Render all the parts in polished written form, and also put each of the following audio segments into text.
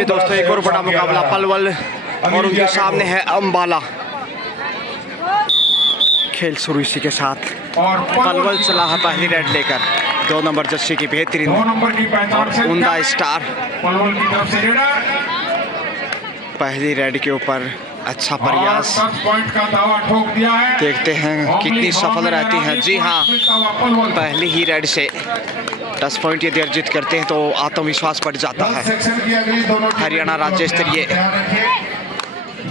लीजिए दोस्तों, एक और बड़ा मुकाबला पलवल और उनके सामने है अंबाला। खेल शुरू इसी के साथ पलवल चला है पहली रेड लेकर, 2 नंबर जर्सी की बेहतरीन और उमदा स्टार पहली रेड के ऊपर अच्छा प्रयास, देखते हैं कितनी सफल रहती हैं। जी हाँ, पहली ही रेड से 10 पॉइंट यदि अर्जित करते हैं तो आत्मविश्वास बढ़ जाता है। हरियाणा राज्य स्तरीय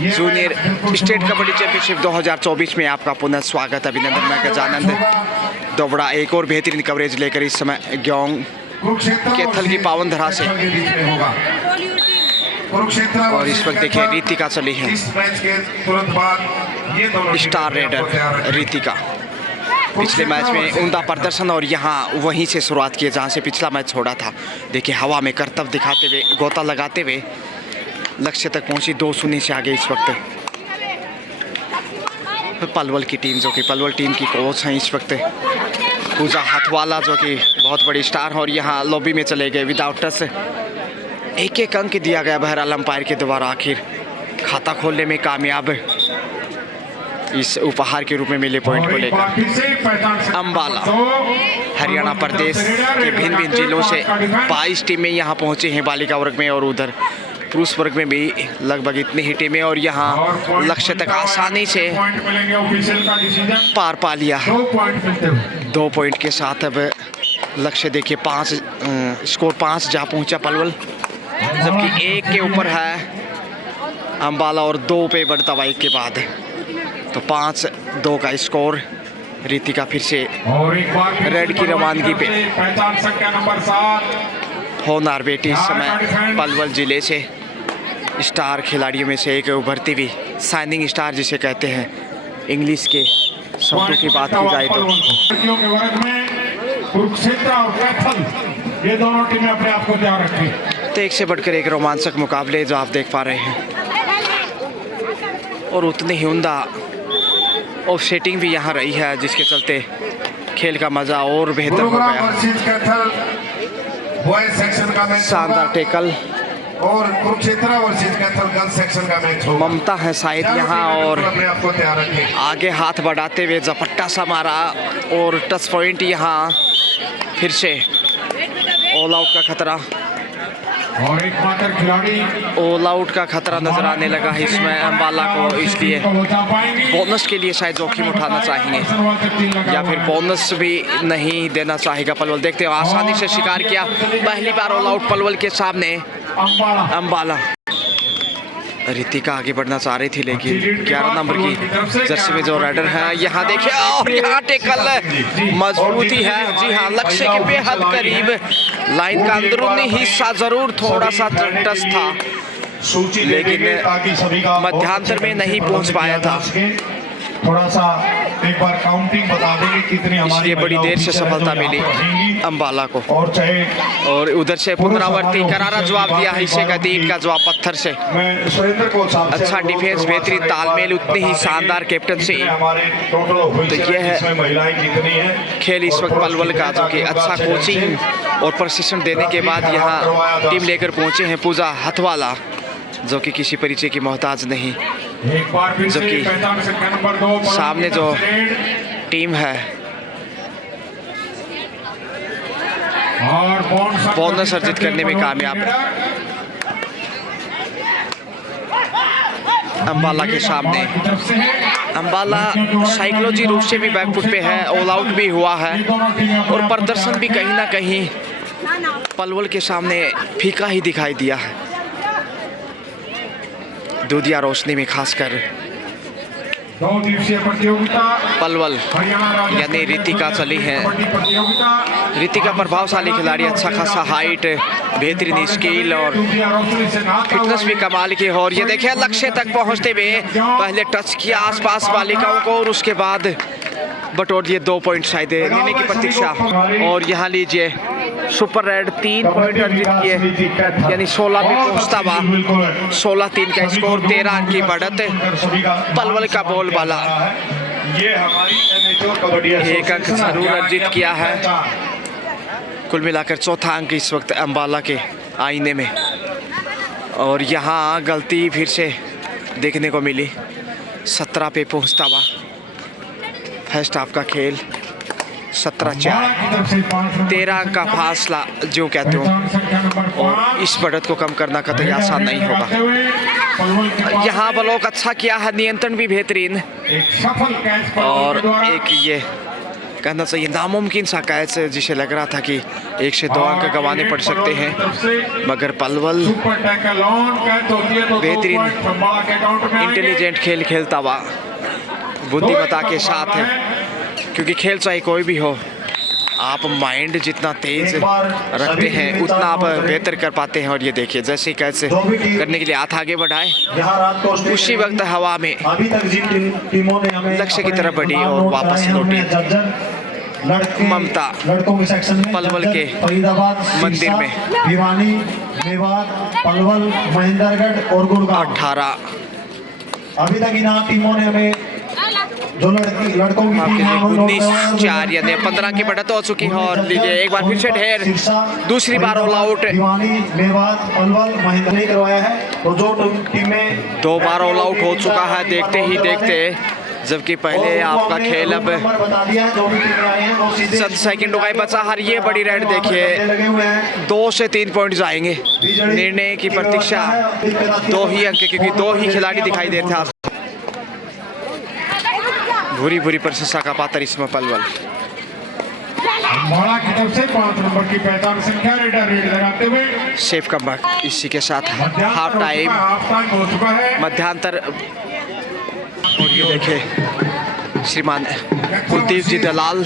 जूनियर स्टेट कबड्डी चैंपियनशिप 2024 में आपका पुनः स्वागत। अभिनंदन, मैं गजानंद दोबड़ा एक और बेहतरीन कवरेज लेकर इस समय ग्योंग कैथल की पावन धरा से, और इस वक्त देखिए रीतिका चली है, स्टार रेडर रीतिका। पिछले मैच में उमदा प्रदर्शन और यहाँ वहीं से शुरुआत की जहाँ से पिछला मैच छोड़ा था। देखिए हवा में करतब दिखाते हुए, गोता लगाते हुए लक्ष्य तक पहुंची, 2-0 से आगे इस वक्त पलवल की टीम, जो कि पलवल टीम की कोच हैं इस वक्त पूजा हथवाला, जो कि बहुत बड़ी स्टार है। और यहाँ लॉबी में चले गए विदाउट टच, एक अंक दिया गया बहरहाल अंपायर के द्वारा। आखिर खाता खोलने में कामयाब इस उपहार के रूप में मिले पॉइंट को लेकर। अंबाला हरियाणा प्रदेश के भिन्न भिन्न जिलों से 22 टीमें यहाँ पहुँची हैं बालिका वर्ग में, और उधर पुरुष वर्ग में भी लगभग इतनी ही टीमें, और यहाँ लक्ष्य तक आसानी से पार पा लिया 2 पॉइंट के साथ। अब लक्ष्य देखिए 5 स्कोर 5 जा पहुँचा पलवल, जबकि 1 के ऊपर है अंबाला और 2 पे बढ़ता हुआ 1 के बाद, तो 5-2 का स्कोर। रीतिका फिर से रेड की रवानगी पे। होनार बेटी इस समय पलवल जिले से स्टार खिलाड़ियों में से एक उभरती हुई, शाइनिंग स्टार जिसे कहते हैं इंग्लिश के शब्दों की बात की जाए तो। ये दोनों टीमें अपने आप को तैयार रखें। तो एक से बढ़कर एक रोमांचक मुकाबले जो आप देख पा रहे हैं, और उतनी ही उमदा ऑफ सेटिंग भी यहाँ रही है, जिसके चलते खेल का मजा और बेहतर हो गया। शानदार टेकल और कुरुक्षेत्र और गर्ल्स सेक्शन का मैच होगा। ममता है शायद यहाँ, और आगे हाथ बढ़ाते हुए झपट्टा सा मारा, और टच पॉइंट यहाँ फिर से ऑल आउट का खतरा, और एकमात्र खिलाड़ी ऑल आउट का खतरा नजर आने लगा है इसमें अंबाला को, इसलिए बोनस के लिए शायद जोखिम उठाना चाहेंगे, या फिर बोनस भी नहीं देना चाहेगा पलवल। देखते हो आसानी से शिकार किया, पहली बार ऑल आउट पलवल के सामने अंबाला। रीतिका आगे बढ़ना चाह रही थी, लेकिन 11 नंबर की जर्सी में जो राइडर है यहाँ देखिए, और यहाँ टेकल मजबूती है। जी हाँ, लक्ष्य के बेहद करीब, लाइन का अंदरूनी हिस्सा जरूर थोड़ा सा टच था, लेकिन मध्यांतर में नहीं पहुंच पाया था। थोड़ा सा एक बार काउंटिंग बता देंगे कितनी हमारी, इसलिए बड़ी देर से सफलता मिली अंबाला को, और चाहे और उधर से पुनरावर्ती करारा जवाब दिया है इसे गदीप का जवाब पत्थर से। अच्छा डिफेंस, बेहतरीन तालमेल, उतनी ही शानदार कैप्टनसी। तो यह है खेल इस वक्त पलवल का, जो कि अच्छा कोचिंग और प्रशिक्षण देने के बाद यहाँ टीम लेकर पहुंचे हैं पूजा हथवाला, जो कि किसी परिचय की मोहताज नहीं, जो कि सामने जो टीम है बोनस अर्जित करने में कामयाब है। अंबाला के सामने अंबाला साइकोलॉजी रूप से भी बैकफुट पे है, ऑल आउट भी हुआ है, और प्रदर्शन भी कहीं ना कहीं पलवल के सामने फीका ही दिखाई दिया है। दूधिया रोशनी में खासकर 2 दिवसीय प्रतियोगिता पलवल यानी रीतिका चली है। रीतिका प्रभावशाली खिलाड़ी, अच्छा खासा हाइट, बेहतरीन स्किल और फिटनेस भी कमाल की हो। और ये देखिए लक्ष्य तक पहुंचते हुए पहले टच किया आसपास बालिकाओं को, और उसके बाद बटोर दिए 2 पॉइंट शायद लेने की प्रतीक्षा। और यहाँ लीजिए सुपर रेड 3 पॉइंट अर्जित किए, यानी 16 पे पहुंचता हुआ 16-3 का स्कोर, 13 अंक की बढ़त। पलवल का बोलबाला एक अंक जरूर अर्जित किया है। कुल मिलाकर चौथा अंक इस वक्त अंबाला के आईने में। और यहाँ गलती फिर से देखने को मिली। 17 पे पहुँचता हुआ फर्स्ट हाफ का खेल। 17-4, 13 अंक का फासला जो कहते हो, और इस बढ़त को कम करना कतई आसान नहीं होगा। यहाँ ब्लॉक अच्छा किया है, नियंत्रण भी बेहतरीन, और एक ये कहना चाहिए नामुमकिन सा कैच जिसे लग रहा था कि 1 से 2 अंक गंवाने पड़ सकते हैं, मगर पलवल बेहतरीन इंटेलिजेंट खेल खेलता हुआ बुद्धिमत्ता के साथ है, क्योंकि खेल चाहे कोई भी हो, आप माइंड जितना तेज रखते हैं उतना आप बेहतर कर पाते हैं। और ये देखिए जैसे कैसे करने के लिए हाथ आगे बढ़ाए, उसी वक्त हवा में लक्ष्य की तरफ बढ़ी और वापस लौटी। ममता पलवल के मंदिर में भिवानी, मेवात, पलवल, महेंद्रगढ़ और गुड़गांव 18 अभी तक इन टीमों ने हमें जो लड़कों की टीम है 19-4 यानी 15 की बढ़त हो चुकी है। और लीजिए एक बार फिर से ढेर, दूसरी बार ऑल आउट। भिवानी, मेवात, पलवल, महेंद्र ने करवाया है, तो जो टीमें 2 बार ऑल आउट हो चुका है देखते ही देखते, जबकि पहले आपका खेल अब बता दिया है, जो भी टीमें आई हैं वो सीधे 7 सेकंडों का बचा। हर ये बड़ी रेड देखिए, 2 से 3 पॉइंट जाएंगे। निर्णय की प्रतीक्षा 2 ही अंक, क्योंकि 2 ही खिलाड़ी दिखाई देते हैं। भूरी भूरी प्रशंसा का पात्र इसमें पलवल। अम्बाला की तरफ से 5 नंबर की पहचान संख्या रेड लगाते हुए सेफ कमबैक। इसी के साथ हाफ टाइम हो चुका है, मध्यांतर। और ये देखे श्रीमान कुलदीप जी दलाल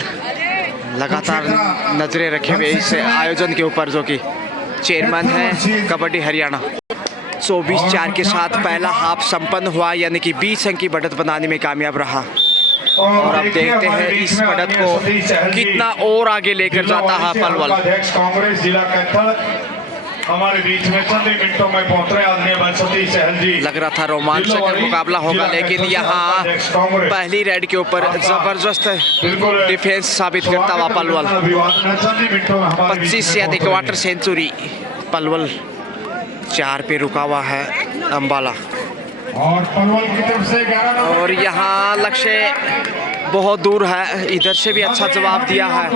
लगातार नजरें रखे हुए इस आयोजन के ऊपर, जो कि चेयरमैन है कबड्डी हरियाणा। 24-4 के साथ पहला हाफ संपन्न हुआ, यानी कि 20 अंक की बढ़त बनाने में कामयाब रहा। और अब देखते हैं इस बढ़त को कितना और आगे लेकर जाता है पलवल। कांग्रेस जिला कैथल हमारे बीच में चंद ही मिनटों में पहुंच रहे आदरणीय सतीश सहल जी। लग रहा था रोमांचक मुकाबला होगा, लेकिन यहाँ पहली रेड के ऊपर जबरदस्त डिफेंस साबित करता हुआ पलवल। 25 यानी क्वार्टर सेंचुरी पलवल 4 पे रुका हुआ है अम्बाला। और पलवल की तरफ से 11 और यहाँ लक्ष्य बहुत दूर है, इधर से भी अच्छा जवाब दिया है।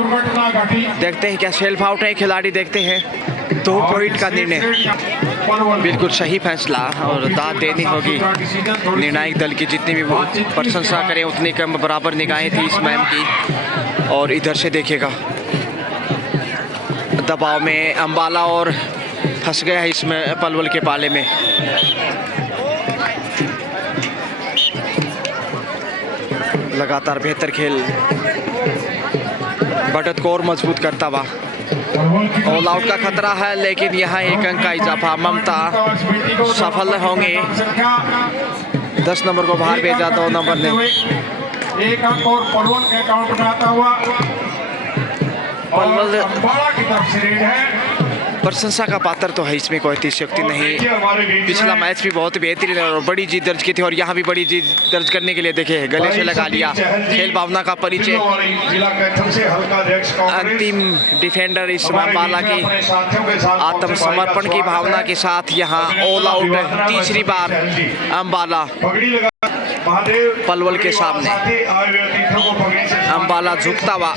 देखते हैं क्या सेल्फ आउट है खिलाड़ी, देखते हैं। 2 पॉइंट का निर्णय बिल्कुल सही फैसला, और दाद देनी होगी निर्णायक दल की। जितनी भी वो प्रशंसा करें उतनी कम बराबर निगाहें थी इस मैम की। और इधर से देखिएगा दबाव में अम्बाला और फंस गया है इसमें पलवल के पाले में। लगातार बेहतर खेल बढ़त को और मजबूत करता हुआ। ऑल आउट का खतरा है, लेकिन यहाँ 1 अंक का इजाफा। ममता सफल होंगे, 10 नंबर को बाहर भेजा, 2 नंबर ने 1 अंक और पलवल के अकाउंट में आता हुआ। पलवल अम्बाला की तरफ से रेड है, प्रशंसा का पात्र तो है, इसमें कोई अतिशयोक्ति नहीं। पिछला मैच भी बहुत बेहतरीन और बड़ी जीत दर्ज की थी, और यहाँ भी बड़ी जीत दर्ज करने के लिए देखे गले से लगा लिया। खेल भावना का परिचय, अंतिम डिफेंडर इस अम्बाला की आत्मसमर्पण की भावना के साथ यहाँ ऑल आउट। तीसरी बार अम्बाला पलवल के सामने, अम्बाला झुकता हुआ।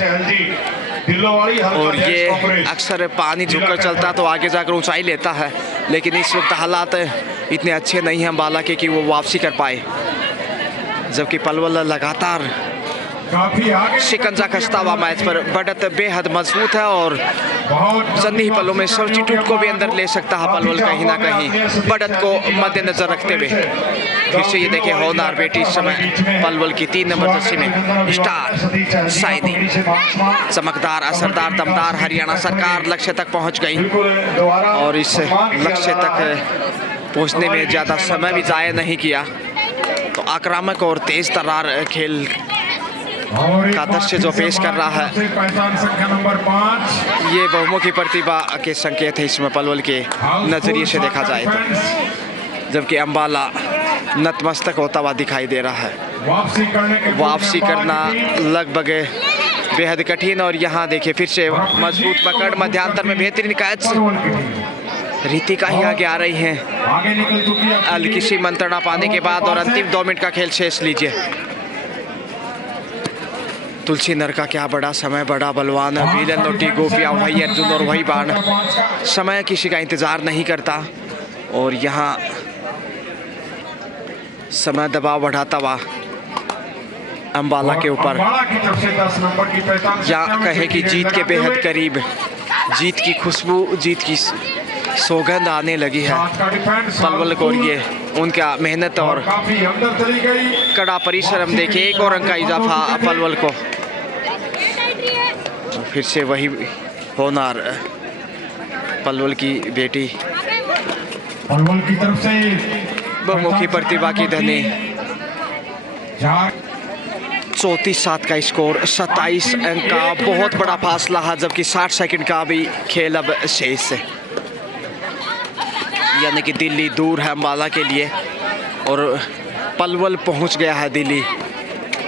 और ये अक्सर पानी झुककर चलता तो आगे जाकर ऊंचाई लेता है, लेकिन इस वक्त हालात इतने अच्छे नहीं हैं अम्बाला के कि वो वापसी कर पाए, जबकि पलवल लगातार शिकंजा कसता हुआ मैच पर। बढ़त बेहद मजबूत है और चंद ही पलों में सब्स्टिट्यूट को भी अंदर ले सकता है पलवल कहीं ना कहीं, बढ़त को मद्देनजर रखते हुए। फिर से ये देखे होनहार बेटी इस समय पलवल की 3 नंबर जर्सी में स्टार साइनी। चमकदार, असरदार, दमदार हरियाणा सरकार लक्ष्य तक पहुंच गई, और इस लक्ष्य तक पहुंचने में ज़्यादा समय भी ज़ाया नहीं किया। तो आक्रामक और तेज तर्रार खेल का दृश्य जो पेश कर रहा है, ये बहुमुखी प्रतिभा के संकेत है इसमें पलवल के नजरिए से देखा जाए तो। जबकि अम्बाला नतमस्तक होता हुआ दिखाई दे रहा है। वापसी करना लगभग बेहद कठिन, और यहाँ देखिए फिर से मजबूत पकड़, मध्यांतर में बेहतरीन कैच। रितिका ही आगे आ रही हैं आगे निकल चुकी है हल्की सी मंत्रणा पाने के बाद और अंतिम 2 मिनट का खेल शेष लीजिए। तुलसी नर का क्या बड़ा समय, बड़ा बलवान, वीलन लोटी गोपिया, वही अर्जुन और वही बाण। समय किसी का इंतजार नहीं करता और यहाँ समय दबाव बढ़ाता हुआ अंबाला के ऊपर, अंबाला की तरफ से 10 नंबर की पहचान या कहे कि जीत के बेहद करीब, जीत की खुशबू, जीत की सौगंध आने लगी है पलवल को। ये उनका मेहनत और काफी अंदर चली गई। कड़ा परिश्रम देखिए, 1 और अंक का इजाफा पलवल को। फिर से वही होनार पलवल की बेटी, पलवल की तरफ से बहुमुखी प्रतिभा की धनी। 34-7 का स्कोर, 27 अंक का बहुत बड़ा फासला है, जबकि 60 सेकंड का भी खेल अब शेष है। यानी कि दिल्ली दूर है अंबाला के लिए और पलवल पहुंच गया है दिल्ली,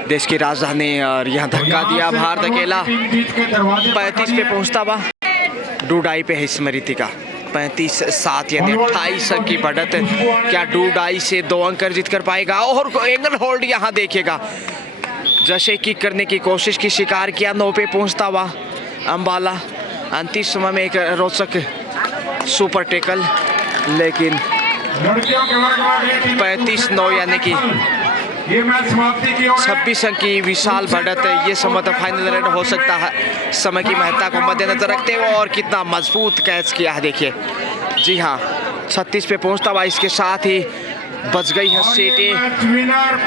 देश की राजधानी। और यहाँ धक्का दिया भारत अकेला, 35 पे पहुंचता हुआ, डूडाई पे है स्मृति का 35-7 यानी 28 अंक की बढ़त। क्या डूडाई से 2 अंक जीत कर पाएगा? और एंगल होल्ड यहाँ देखिएगा, जैसे किक करने की कोशिश की, शिकार किया, 9 पे पहुंचता हुआ अंबाला। अंतिम समय में एक रोचक सुपर टेकल, लेकिन 35-9 यानी कि 26 अंक की विशाल बढ़त। ये समय फाइनल रन हो सकता है, समय की महत्ता को मद्देनजर रखते हुए। और कितना मजबूत कैच किया है देखिए, जी हाँ, 36 पे पहुंचता हुआ, इसके साथ ही बच गई है सीटें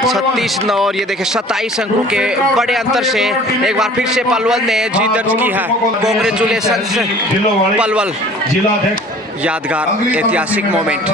36-9। और ये देखिए 27 अंकों के बड़े अंतर से एक बार फिर से पलवल ने जीत दर्ज की है। कांग्रेचुलेशंस पलवल, यादगार ऐतिहासिक मोमेंट।